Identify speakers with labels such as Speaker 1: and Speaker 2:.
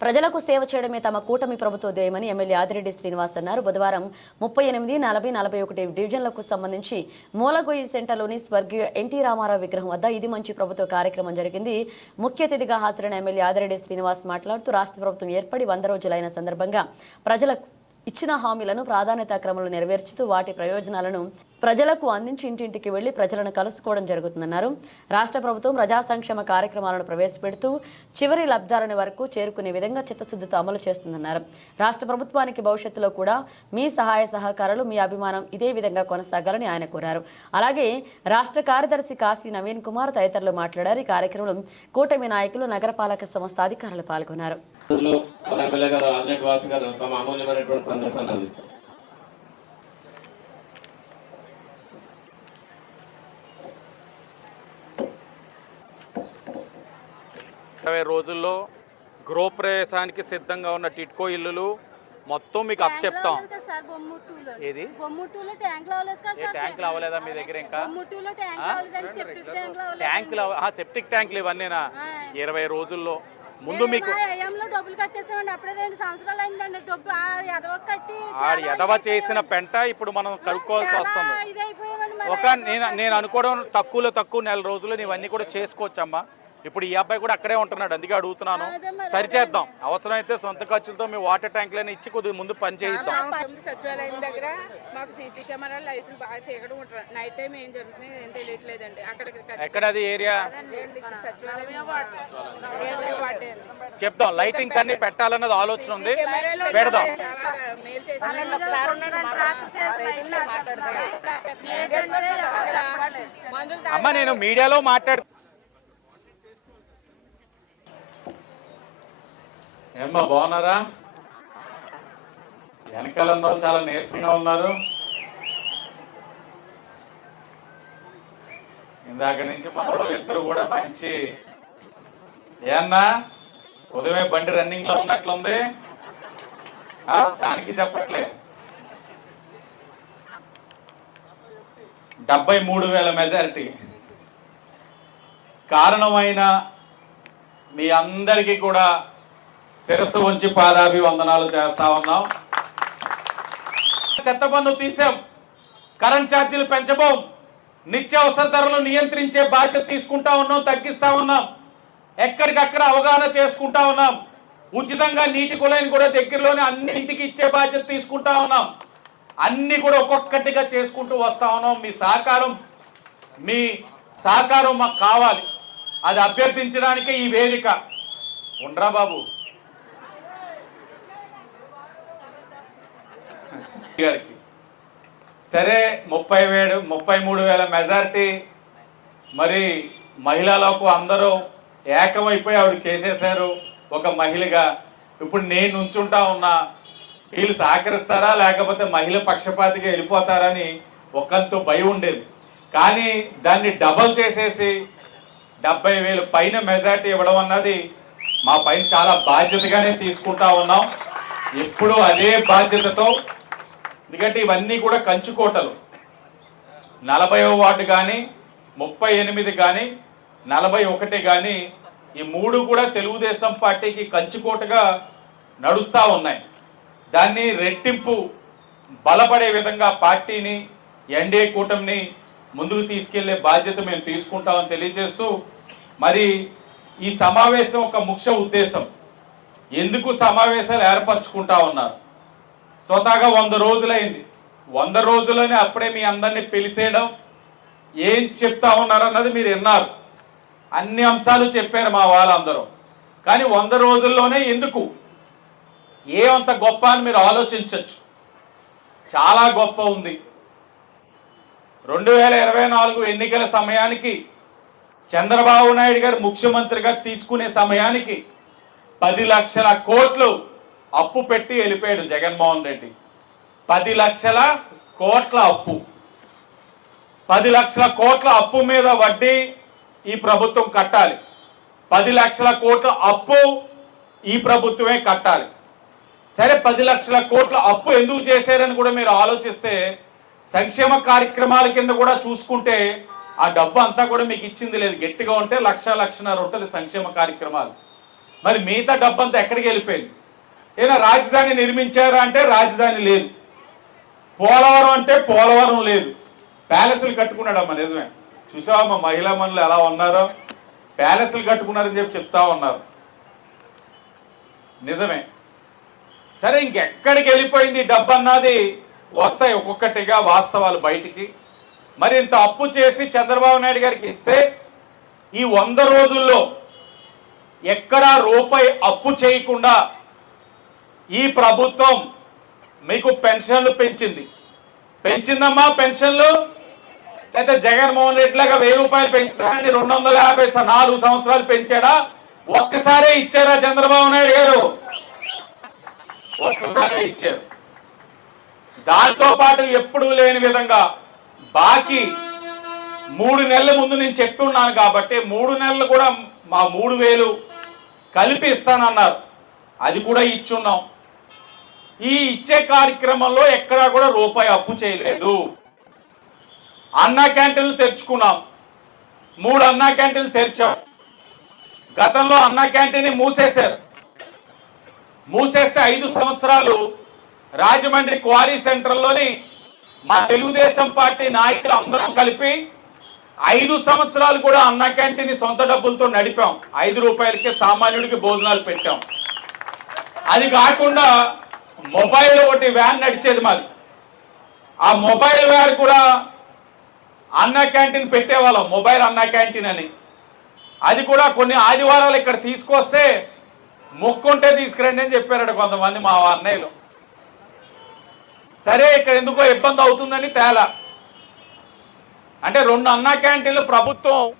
Speaker 1: ప్రజలకు సేవ చేయడమే తమ కూటమి ప్రభుత్వ ధ్యేయమని ఎమ్మెల్యే ఆదిరెడ్డి శ్రీనివాస్ అన్నారు. బుధవారం ముప్పై ఎనిమిది నలభై నలభై ఒకటి డివిజన్లకు సంబంధించి మూలగొయ్యి సెంటర్లోని స్వర్గీయ ఎన్టీ రామారావు విగ్రహం వద్ద ఇది మంచి ప్రభుత్వ కార్యక్రమం జరిగింది. ముఖ్య అతిథిగా హాజరైన ఎమ్మెల్యే ఆదిరెడ్డి శ్రీనివాస్ మాట్లాడుతూ రాష్ట్ర ప్రభుత్వం ఏర్పడి వంద రోజులైన సందర్భంగా ప్రజలకు ఇచ్చిన హామీలను ప్రాధాన్యత క్రమంలో నెరవేర్చుతూ వాటి ప్రయోజనాలను ప్రజలకు అందించి ఇంటింటికి వెళ్ళి ప్రజలను కలుసుకోవడం జరుగుతుందన్నారు. రాష్ట్ర ప్రభుత్వం ప్రజా సంక్షేమ కార్యక్రమాలను ప్రవేశపెడుతూ చివరి లబ్ధాలను వరకు చేరుకునే విధంగా చిత్తశుద్ధితో అమలు చేస్తుందన్నారు. రాష్ట్ర ప్రభుత్వానికి భవిష్యత్తులో కూడా మీ సహాయ సహకారాలు మీ అభిమానం ఇదే విధంగా కొనసాగాలని ఆయన కోరారు. అలాగే రాష్ట్ర కార్యదర్శి కాశీ నవీన్ కుమార్ తదితరులు మాట్లాడారు. ఈ కార్యక్రమంలో కూటమి నాయకులు నగరపాలక సంస్థ అధికారులు పాల్గొన్నారు.
Speaker 2: ఇరవై రోజుల్లో గృహప్రవేశానికి సిద్ధంగా ఉన్న టిట్కో ఇల్లులు మొత్తం మీకు అప్ చెప్తాం. ఏది? ట్యాంకులు అవ్వలేదా మీ దగ్గర ఇంకా? ట్యాంకులు సెప్టిక్ ట్యాంకులు ఇవన్నీనా? ఇరవై రోజుల్లో ముందు మీకు
Speaker 3: డబ్బులు కట్టేసామండి. అప్పుడే రెండు సంవత్సరాలు అయిందండి. డబ్బు ఆ ఎదవ కట్టి
Speaker 2: చేసిన పెంట ఇప్పుడు మనం కడుక్కోవాల్సి వస్తుంది. ఒక నేను నేను అనుకోవడం తక్కువలో తక్కువ నెల రోజులు నీవన్నీ కూడా చేసుకోవచ్చమ్మా. ఇప్పుడు ఈ అబ్బాయి కూడా అక్కడే ఉంటున్నాడు అందుకే అడుగుతున్నాను. సరిచేద్దాం. అవసరమైతే సొంత ఖర్చులతో మీ వాటర్ ట్యాంకులని ఇచ్చి కొద్దిగా ముందు పని చేయిద్దాం.
Speaker 4: సచివాలయం దగ్గర మాకు సీసీ కెమెరా లైట్లు బాగా ఉంటారు నైట్ టైం ఏం జరుగుతుంది ఏం తెలియట్లేదండి. అక్కడికి
Speaker 2: ఎక్కడ అది ఏరియా? చెప్దాం లైటింగ్స్ అన్ని పెట్టాలన్నది ఆలోచన ఉంది. పెడదాం. అమ్మ నేను మీడియాలో మాట్లాడు ఏమ్మా బాగున్నారా? వెనకాల ఉన్న వాళ్ళు చాలా నీరసంగా ఉన్నారు. ఇందాక నుంచి మన ఇద్దరు కూడా మంచి ఏన్నా? ఉదయమే బండి రన్నింగ్లో ఉన్నట్లుంది దానికి చెప్పట్లే. డెబ్బై మూడు వేల మెజారిటీ. కారణమైన మీ అందరికీ కూడా శిరస్సు ఉంచి పాదాభివందనాలు చేస్తా ఉన్నాం. చెత్త పన్ను తీసాం. కరెంట్ ఛార్జీలు పెంచబోం. నిత్యావసర ధరలు నియంత్రించే బాధ్యత తీసుకుంటా ఉన్నాం తగ్గిస్తా ఉన్నాం. ఎక్కడికక్కడ అవగాహన చేసుకుంటా ఉన్నాం. ఉచితంగా నీటి కులాయిని కూడా దగ్గరలోనే అన్ని ఇంటికి ఇచ్చే బాధ్యత తీసుకుంటా ఉన్నాం. అన్ని కూడా ఒక్కొక్కటిగా చేసుకుంటూ వస్తా ఉన్నాం. మీ సహకారం మీ సహకారం మాకు కావాలి. అది అభ్యర్థించడానికే ఈ వేదిక. ఉండరా బాబు? గారికి. సరే ముప్పై వేడు ముప్పై మూడు వేల మెజారిటీ. మరి మహిళలకు అందరూ ఏకమైపోయి ఆవిడ చేసేశారు ఒక మహిళగా. ఇప్పుడు నేను నుంచుంటా ఉన్నా వీళ్ళు సహకరిస్తారా? లేకపోతే మహిళ పక్షపాతిగా వెళ్ళిపోతారని ఒకంతో భయం ఉండేది. కానీ దాన్ని డబల్ చేసేసి డెబ్బై వేలు పైన మెజార్టీ ఇవ్వడం అన్నది మా పైన చాలా బాధ్యతగానే తీసుకుంటా ఉన్నాం. ఎప్పుడూ అదే బాధ్యతతో ఎందుకంటే ఇవన్నీ కూడా కంచుకోటలు. నలభైవ వార్డు కానీ ముప్పై ఎనిమిది కానీ నలభై ఒకటి కానీ ఈ మూడు కూడా తెలుగుదేశం పార్టీకి కంచుకోటగా నడుస్తూ ఉన్నాయి. దాన్ని రెట్టింపు బలపడే విధంగా పార్టీని ఎన్డీఏ కూటమిని ముందుకు తీసుకెళ్ళే బాధ్యత మేము తీసుకుంటామని తెలియజేస్తూ మరి ఈ సమావేశం ఒక ముఖ్య ఉద్దేశం. ఎందుకు సమావేశాలు ఏర్పరచుకుంటా ఉన్నారు? స్వతహాగా వంద రోజులైంది. వంద రోజులని అప్పుడే మీ అందరినీ పిలిచేయడం ఏం చెప్తా ఉన్నారన్నది మీరు విన్నారు. అన్ని అంశాలు చెప్పారు మా వాళ్ళందరూ. కానీ వంద రోజుల్లోనే ఎందుకు? ఏ అంత గొప్ప అని మీరు ఆలోచించవచ్చు చాలా గొప్ప ఉంది. రెండు వేల ఇరవై నాలుగు ఎన్నికల సమయానికి చంద్రబాబు నాయుడు గారు ముఖ్యమంత్రిగా తీసుకునే సమయానికి పది లక్షల కోట్లు అప్పు పెట్టి వెళ్ళిపోయాడు జగన్మోహన్ రెడ్డి. పది లక్షల కోట్ల అప్పు. పది లక్షల కోట్ల అప్పు మీద వడ్డీ ఈ ప్రభుత్వం కట్టాలి. పది లక్షల కోట్ల అప్పు ఈ ప్రభుత్వమే కట్టాలి. సరే పది లక్షల కోట్ల అప్పు ఎందుకు చేశారని కూడా మీరు ఆలోచిస్తే సంక్షేమ కార్యక్రమాల కింద కూడా చూసుకుంటే ఆ డబ్బు అంతా కూడా మీకు ఇచ్చింది లేదు. గట్టిగా ఉంటే లక్ష లక్షన్నర ఉంటుంది సంక్షేమ కార్యక్రమాలు. మరి మిగతా డబ్బంతా ఎక్కడికి వెళ్ళిపోయింది? ఏమైనా రాజధాని నిర్మించారా అంటే రాజధాని లేదు. పోలవరం అంటే పోలవరం లేదు. ప్యాలెస్లు కట్టుకున్నాడమ్మా నిజమే. చూసావమ్మా మహిళా మనులు ఎలా ఉన్నారో? ప్యాలెస్లు కట్టుకున్నారని చెప్పి చెప్తా ఉన్నారు. నిజమే. సరే ఇంకెక్కడికి వెళ్ళిపోయింది డబ్బు అన్నది? వస్తాయి ఒక్కొక్కటిగా వాస్తవాలు బయటికి. మరి ఇంత అప్పు చేసి చంద్రబాబు నాయుడు గారికి ఇస్తే ఈ వంద రోజుల్లో ఎక్కడా రూపాయి అప్పు చేయకుండా ఈ ప్రభుత్వం మీకు పెన్షన్లు పెంచింది. పెంచిందమ్మా పెన్షన్లు? అయితే జగన్మోహన్ రెడ్డి లాగా వెయ్యి రూపాయలు పెంచుతారని రెండు వందల యాభై స- నాలుగు సంవత్సరాలు పెంచాడా? ఒక్కసారే ఇచ్చారా చంద్రబాబు నాయుడు గారు? ఒక్కసారే ఇచ్చారు. దాంతో పాటు ఎప్పుడూ లేని విధంగా బాకీ మూడు నెలల ముందు నేను చెప్పి ఉన్నాను కాబట్టి మూడు నెలలు కూడా మా మూడు వేలు కలిపి ఇస్తానన్నారు. అది కూడా ఇచ్చున్నాం. ఈ ఇచ్చే కార్యక్రమంలో ఎక్కడా కూడా రూపాయి అప్పు చేయలేదు. అన్నా క్యాంటీన్లు తెరుచుకున్నాం. మూడు అన్నా క్యాంటీన్లు తెరిచాం. గతంలో అన్నా క్యాంటీన్ మూసేశారు. మూసేస్తే ఐదు సంవత్సరాలు రాజమండ్రి క్వారీ సెంటర్లోని మా తెలుగుదేశం పార్టీ నాయకులు అందరం కలిపి ఐదు సంవత్సరాలు కూడా అన్నా క్యాంటీన్ సొంత డబ్బులతో నడిపాం. ఐదు రూపాయలకే సామాన్యుడికి భోజనాలు పెట్టాం. అది కాకుండా మొబైల్ ఒకటి వ్యాన్ నడిచేది మాది. ఆ మొబైల్ వ్యాన్ కూడా అన్న క్యాంటీన్ పెట్టేవాళ్ళం మొబైల్ అన్న క్యాంటీన్ అని. అది కూడా కొన్ని ఆదివారాలు ఇక్కడ తీసుకొస్తే మొక్కుంటే తీసుకురండి అని చెప్పారట కొంతమంది మా అన్నయ్యలు. సరే ఇక్కడ ఎందుకో ఇబ్బంది అవుతుందని తేలా. అంటే రెండు అన్నా క్యాంటీన్లు ప్రభుత్వం